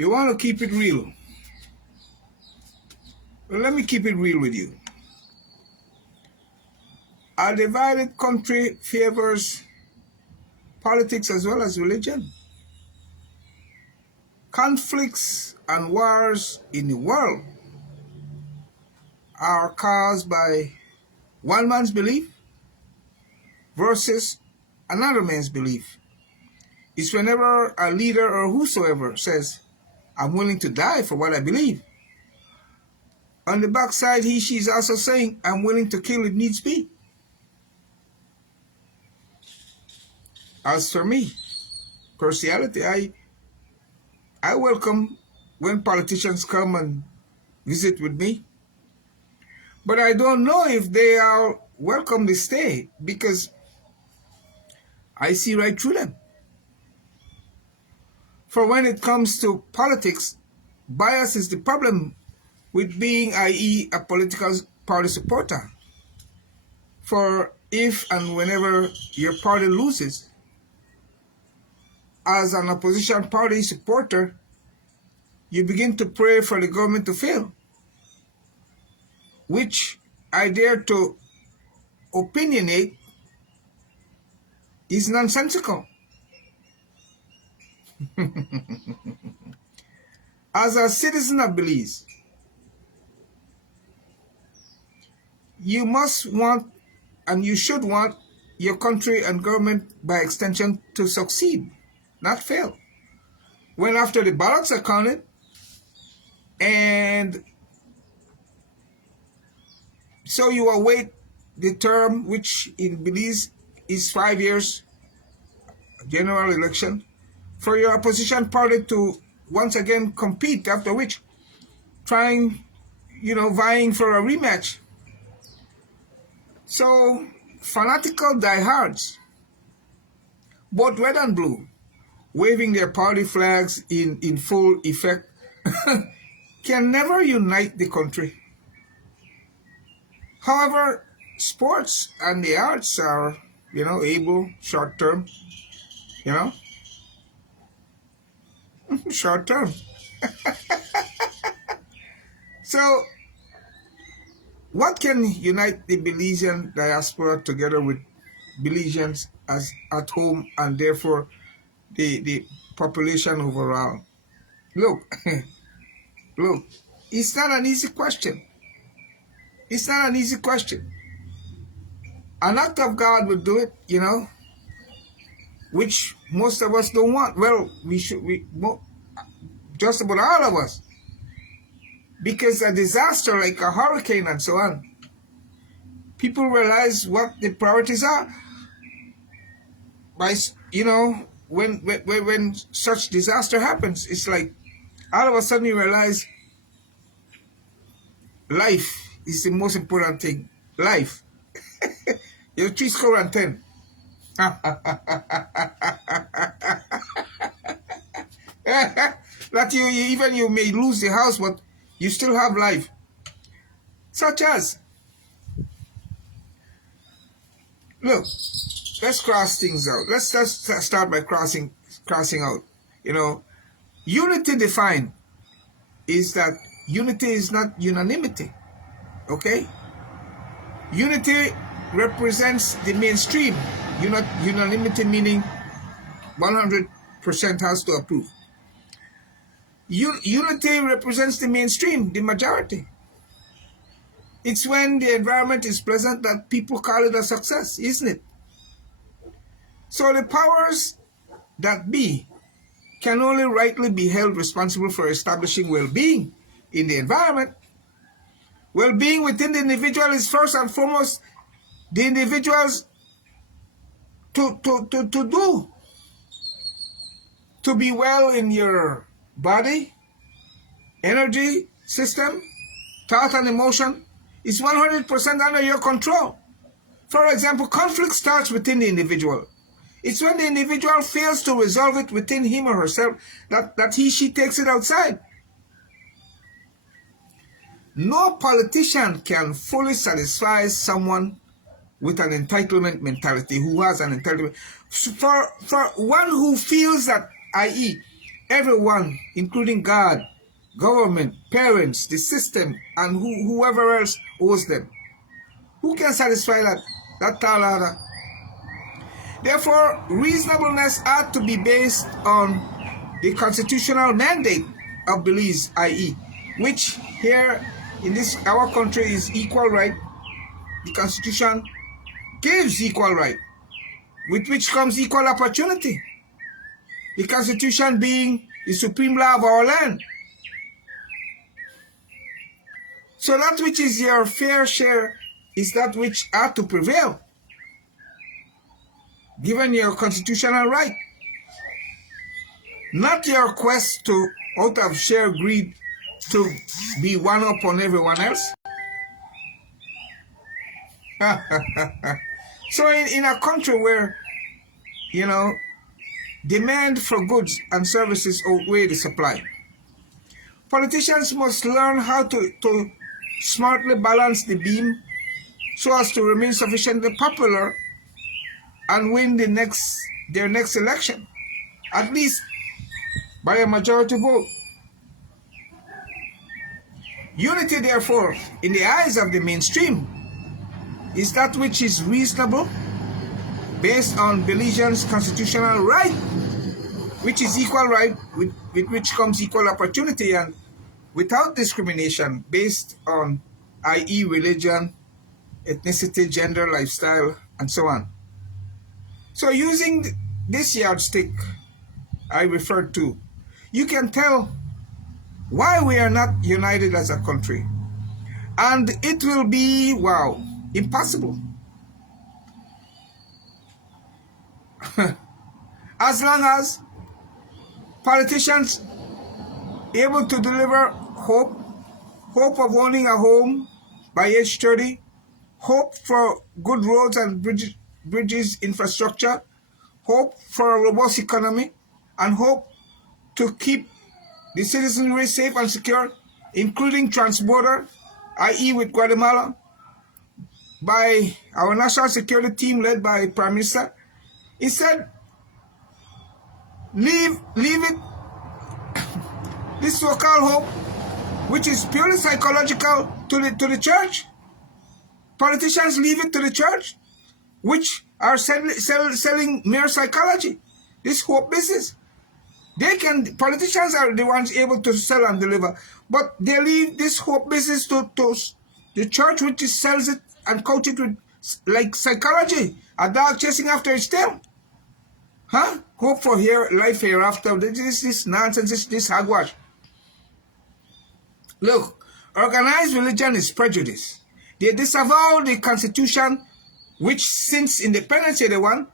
You want to keep it real. Well, let me keep it real with you. A divided country favors politics as well as religion. Conflicts and wars in the world are caused by one man's belief versus another man's belief. It's whenever a leader or whosoever says, I'm willing to die for what I believe. On the backside, she is also saying, I'm willing to kill if needs be. As for me, personality, I welcome when politicians come and visit with me. But I don't know if they are welcome to stay, because I see right through them. For when it comes to politics, bias is the problem with being, i.e., a political party supporter. For if and whenever your party loses, as an opposition party supporter, you begin to pray for the government to fail, which I dare to opinionate is nonsensical. As a citizen of Belize, you must want and you should want your country and government, by extension, to succeed, not fail. When after the ballots are counted and so you await the term, which in Belize is 5 years, general election, for your opposition party to once again compete, after which vying for a rematch. So fanatical diehards, both red and blue, waving their party flags in full effect, can never unite the country. However, sports and the arts are, able, short term, short term. So, what can unite the Belizean diaspora together with Belizeans as at home, and therefore the population overall? Look, it's not an easy question. It's not an easy question. An act of God would do it, which most of us don't want. Well, just about all of us. Because a disaster like a hurricane and so on, people realize what the priorities are. By, when such disaster happens, it's like all of a sudden you realize life is the most important thing. Life. You're 3 score and 10. That you may lose the house, but you still have life. Such as, look, let's cross things out. Let's just start by crossing out. Unity defined is that unity is not unanimity. Okay? Unity represents the mainstream. Unanimity meaning 100% has to approve. Unity represents the mainstream, the majority. It's when the environment is pleasant that people call it a success, isn't it? So the powers that be can only rightly be held responsible for establishing well-being in the environment. Well-being within the individual is first and foremost the individual's to be well in your body, energy system, thought and emotion is 100% under your control. For example, conflict starts within the individual. It's when the individual fails to resolve it within him or herself that she takes it outside. No politician can fully satisfy someone with an entitlement mentality, who has an entitlement. For one who feels that, i.e., everyone, including God, government, parents, the system, and whoever else owes them. Who can satisfy that tall order? Therefore, reasonableness ought to be based on the constitutional mandate of Belize, i.e., which here in this our country is equal right. The Constitution gives equal right, with which comes equal opportunity. The Constitution being the supreme law of our land. So that which is your fair share is that which ought to prevail, given your constitutional right. Not your quest to, out of sheer greed, to be one up on everyone else. So in a country where, demand for goods and services outweigh the supply, politicians must learn how to smartly balance the beam so as to remain sufficiently popular and win their next election, at least by a majority vote. Unity, therefore, in the eyes of the mainstream, is that which is reasonable, based on Belizeans' constitutional right, which is equal right, with which comes equal opportunity, and without discrimination based on, i.e., religion, ethnicity, gender, lifestyle, and so on. So using this yardstick I referred to, you can tell why we are not united as a country. And it will be, wow, impossible. As long as politicians able to deliver hope of owning a home by age 30, hope for good roads and bridges infrastructure, hope for a robust economy, and hope to keep the citizenry safe and secure, including transborder, i.e. with Guatemala, by our national security team led by Prime Minister. He said, leave it, this so-called hope, which is purely psychological, to the church. Politicians leave it to the church, which are selling mere psychology, this hope business. Politicians are the ones able to sell and deliver, but they leave this hope business to the church, which sells it and coat it with like psychology, a dog chasing after its tail. Hope for life hereafter. This nonsense, this hogwash. Look, organized religion is prejudice. They disavow the Constitution, which since independence, they won,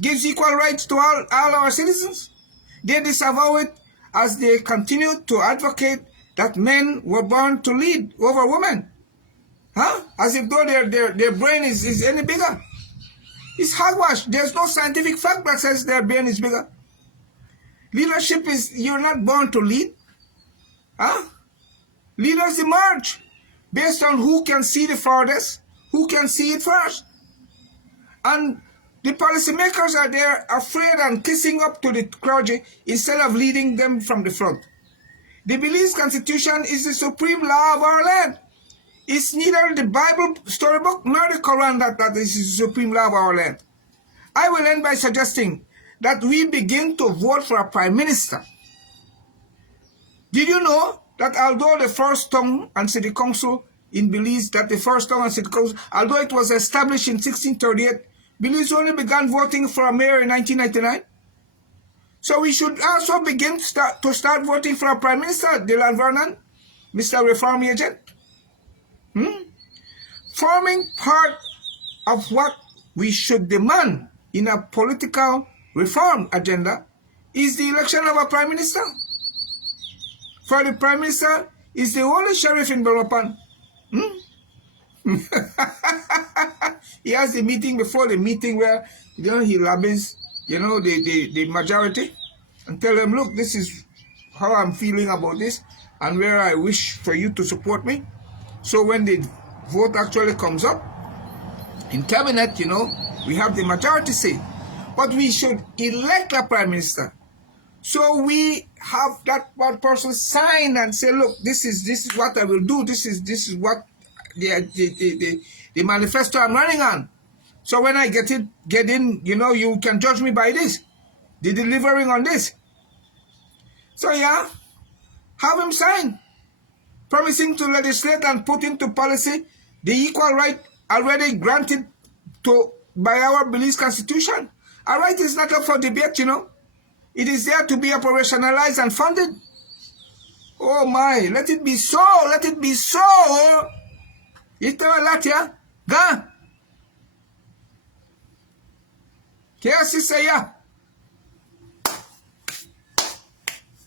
gives equal rights to all our citizens. They disavow it as they continue to advocate that men were born to lead over women. As if though their brain is any bigger. It's hogwash. There's no scientific fact that says their brain is bigger. Leadership is, you're not born to lead. Leaders emerge based on who can see the farthest, who can see it first. And the policymakers are there afraid and kissing up to the clergy instead of leading them from the front. The Belize Constitution is the supreme law of our land. It's neither the Bible storybook nor the Quran that is the supreme law of our land. I will end by suggesting that we begin to vote for a prime minister. Did you know that although the first town and city council in Belize, although it was established in 1638, Belize only began voting for a mayor in 1999? So we should also begin to start voting for a prime minister, Dylan Vernon, Mr. Reform Agent. Forming part of what we should demand in a political reform agenda is the election of a prime minister. For the prime minister is the only sheriff in Belmopan. He has the meeting before the meeting where he lobbies the majority and tell them, look, this is how I'm feeling about this and where I wish for you to support me. So when the vote actually comes up in cabinet, we have the majority say. But we should elect a prime minister So we have that one person sign and say, look, this is what I will do. This is what the manifesto I'm running on. So when I get in, you can judge me by this, the delivering on this. So yeah, have him sign, promising to legislate and put into policy the equal right already granted by our Belize Constitution. Our right is not up for debate, It is there to be operationalized and funded. Oh my, let it be so, let it be so. Ito latia, ga. Kaya si saya.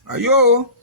Ayo.